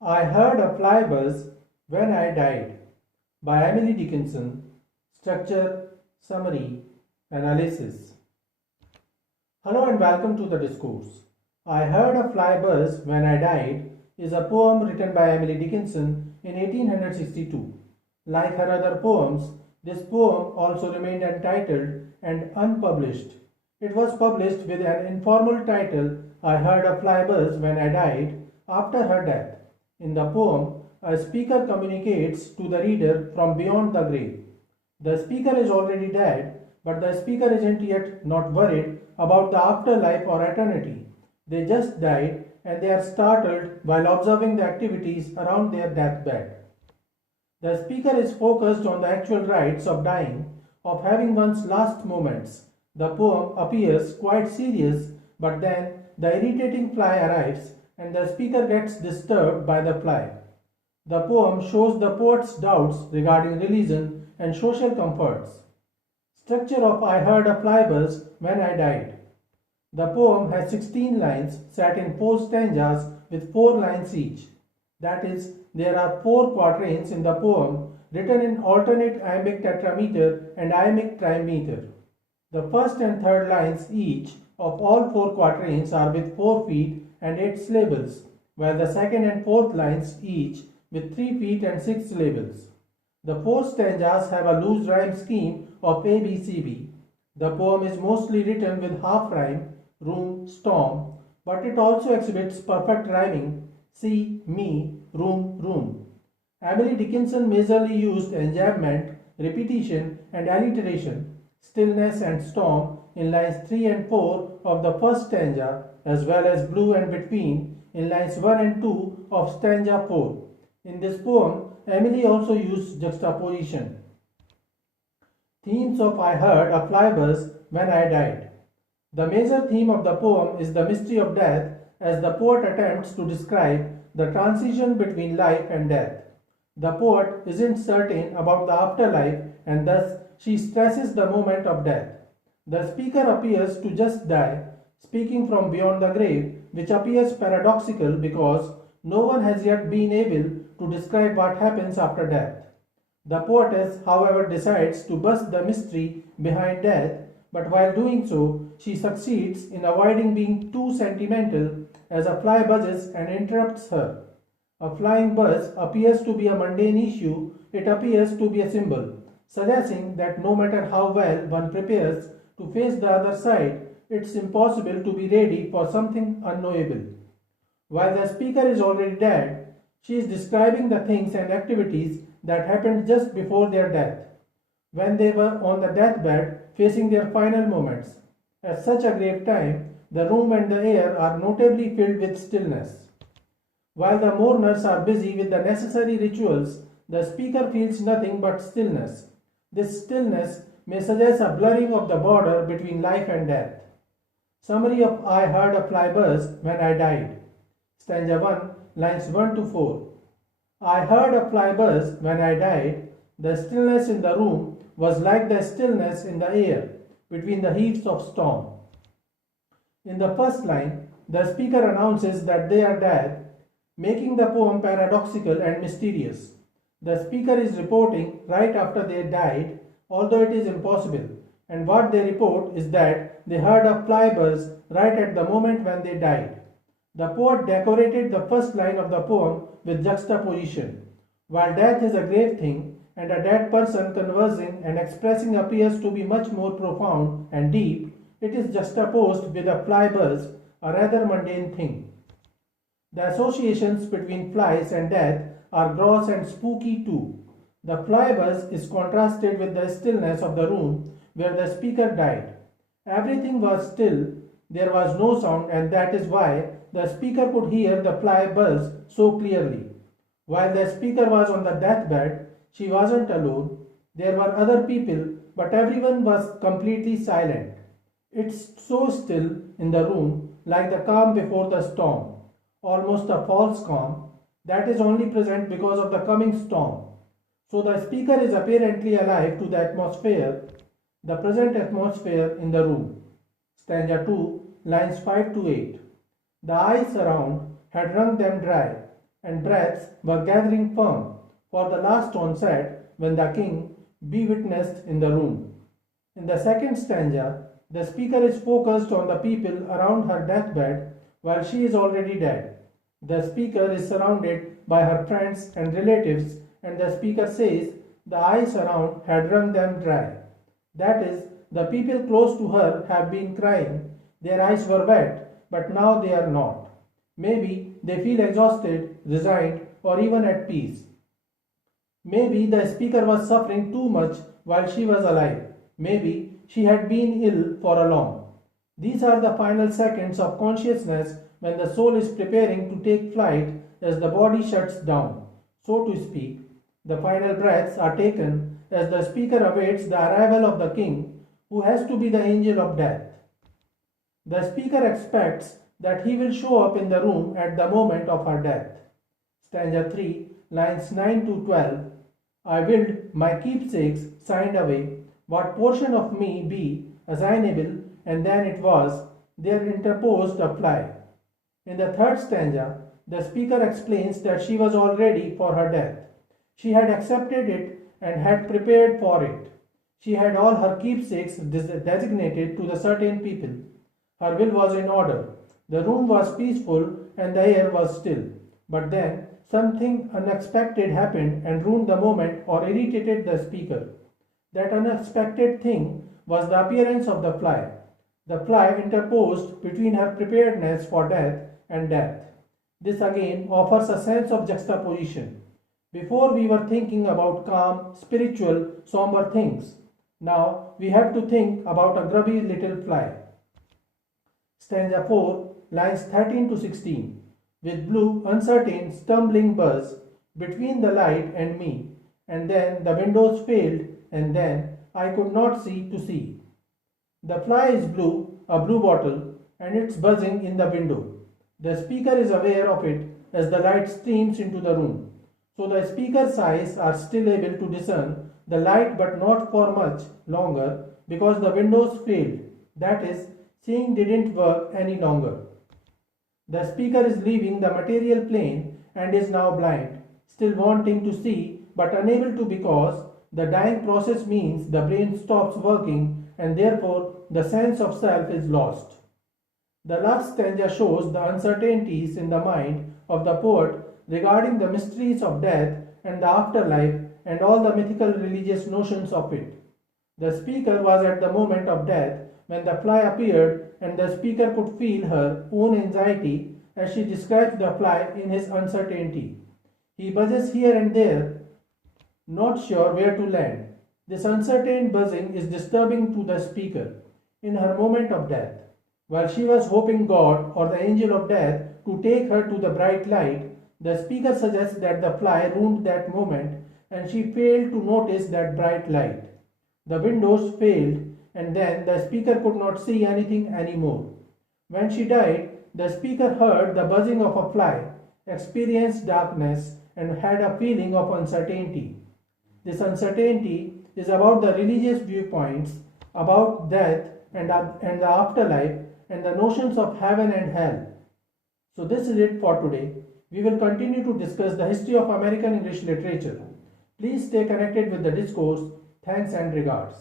I heard a fly buzz when I died by Emily Dickinson. Structure, summary, analysis. Hello and welcome to the Discourse. I Heard a Fly Buzz When I Died is a poem written by Emily Dickinson in 1862. Like her other poems, this poem also remained untitled and unpublished. It was published with an informal title, I Heard a Fly Buzz When I Died, after her death. In the poem, a speaker communicates to the reader from beyond the grave. The speaker is already dead, but the speaker isn't yet not worried about the afterlife or eternity. They just died and they are startled while observing the activities around their deathbed. The speaker is focused on the actual rites of dying, of having one's last moments. The poem appears quite serious, but then the irritating fly arrives and the speaker gets disturbed by the fly. The poem shows the poet's doubts regarding religion and social comforts. Structure of I Heard a Fly Buzz When I Died. The poem has 16 lines set in 4 stanzas with 4 lines each. That is, there are 4 quatrains in the poem written in alternate iambic tetrameter and iambic trimeter. The first and third lines each of all 4 quatrains are with 4 feet and 8 syllables, while the second and fourth lines each with 3 feet and 6 syllables. The 4 stanzas have a loose rhyme scheme of ABCB. The poem is mostly written with half rhyme, room, storm, but it also exhibits perfect rhyming, see, me, room, room. Emily Dickinson majorly used enjambment, repetition, and alliteration, stillness and storm in lines 3 and 4 of the first stanza, as well as blue and between in lines 1 and 2 of stanza 4. In this poem, Emily also used juxtaposition. Themes of I Heard a Fly Buzz When I Died. The major theme of the poem is the mystery of death, as the poet attempts to describe the transition between life and death. The poet isn't certain about the afterlife and thus she stresses the moment of death. The speaker appears to just die, speaking from beyond the grave, which appears paradoxical because no one has yet been able to describe what happens after death. The poetess, however, decides to bust the mystery behind death, but while doing so, she succeeds in avoiding being too sentimental as a fly buzzes and interrupts her. A flying buzz appears to be a mundane issue, it appears to be a symbol, suggesting that no matter how well one prepares to face the other side, it's impossible to be ready for something unknowable. While the speaker is already dead, she is describing the things and activities that happened just before their death, when they were on the deathbed facing their final moments. At such a grave time, the room and the air are notably filled with stillness. While the mourners are busy with the necessary rituals, the speaker feels nothing but stillness. This stillness may suggest a blurring of the border between life and death. Summary of I Heard a Fly Buzz When I Died. Stanza 1, lines 1 to 4. I heard a fly buzz when I died. The stillness in the room was like the stillness in the air between the heaves of storm. In the first line, the speaker announces that they are dead, making the poem paradoxical and mysterious. The speaker is reporting right after they died, although it is impossible, and what they report is that they heard a fly buzz right at the moment when they died. The poet decorated the first line of the poem with juxtaposition. While death is a grave thing, and a dead person conversing and expressing appears to be much more profound and deep, it is juxtaposed with a fly buzz, a rather mundane thing. The associations between flies and death are gross and spooky too. The fly buzz is contrasted with the stillness of the room where the speaker died. Everything was still, there was no sound, and that is why the speaker could hear the fly buzz so clearly. While the speaker was on the deathbed, she wasn't alone. There were other people, but everyone was completely silent. It's so still in the room, like the calm before the storm, almost a false calm that is only present because of the coming storm. So the speaker is apparently alive to the atmosphere, the present atmosphere in the room. Stanza 2, lines 5 to 8. The ice around had wrung them dry, and breaths were gathering firm for the last onset when the king be witnessed in the room. In the second stanza, the speaker is focused on the people around her deathbed while she is already dead. The speaker is surrounded by her friends and relatives, and the speaker says the ice around had wrung them dry. That is, the people close to her have been crying. Their eyes were wet, but now they are not. Maybe they feel exhausted, resigned, or even at peace. Maybe the speaker was suffering too much while she was alive. Maybe she had been ill for a long. These are the final seconds of consciousness when the soul is preparing to take flight as the body shuts down. So to speak, the final breaths are taken as the speaker awaits the arrival of the king, who has to be the angel of death. The speaker expects that he will show up in the room at the moment of her death. Stanza 3, lines 9 to 12. I willed my keepsakes signed away, what portion of me be assignable, and then it was, there interposed a fly. In the third stanza, the speaker explains that she was all ready for her death. She had accepted it and had prepared for it. She had all her keepsakes designated to the certain people. Her will was in order. The room was peaceful and the air was still. But then something unexpected happened and ruined the moment or irritated the speaker. That unexpected thing was the appearance of the fly. The fly interposed between her preparedness for death and death. This again offers a sense of juxtaposition. Before we were thinking about calm, spiritual, somber things. Now we have to think about a grubby little fly. Stanza 4, lines 13 to 16. With blue, uncertain, stumbling buzz between the light and me, and then the windows failed, and then I could not see to see. The fly is blue, a blue bottle, and it's buzzing in the window. The speaker is aware of it as the light streams into the room. So the speaker's eyes are still able to discern the light, but not for much longer because the windows failed. That is, seeing didn't work any longer. The speaker is leaving the material plane and is now blind, still wanting to see but unable to because the dying process means the brain stops working and therefore the sense of self is lost. The last stanza shows the uncertainties in the mind of the poet regarding the mysteries of death and the afterlife and all the mythical religious notions of it. The speaker was at the moment of death when the fly appeared, and the speaker could feel her own anxiety as she describes the fly in his uncertainty. He buzzes here and there, not sure where to land. This uncertain buzzing is disturbing to the speaker in her moment of death. While she was hoping God or the angel of death to take her to the bright light, the speaker suggests that the fly ruined that moment and she failed to notice that bright light. The windows failed, and then the speaker could not see anything anymore. When she died, the speaker heard the buzzing of a fly, experienced darkness, and had a feeling of uncertainty. This uncertainty is about the religious viewpoints, about death and the afterlife, and the notions of heaven and hell. So this is it for today. We will continue to discuss the history of American English literature. Please stay connected with the discourse. Thanks and regards.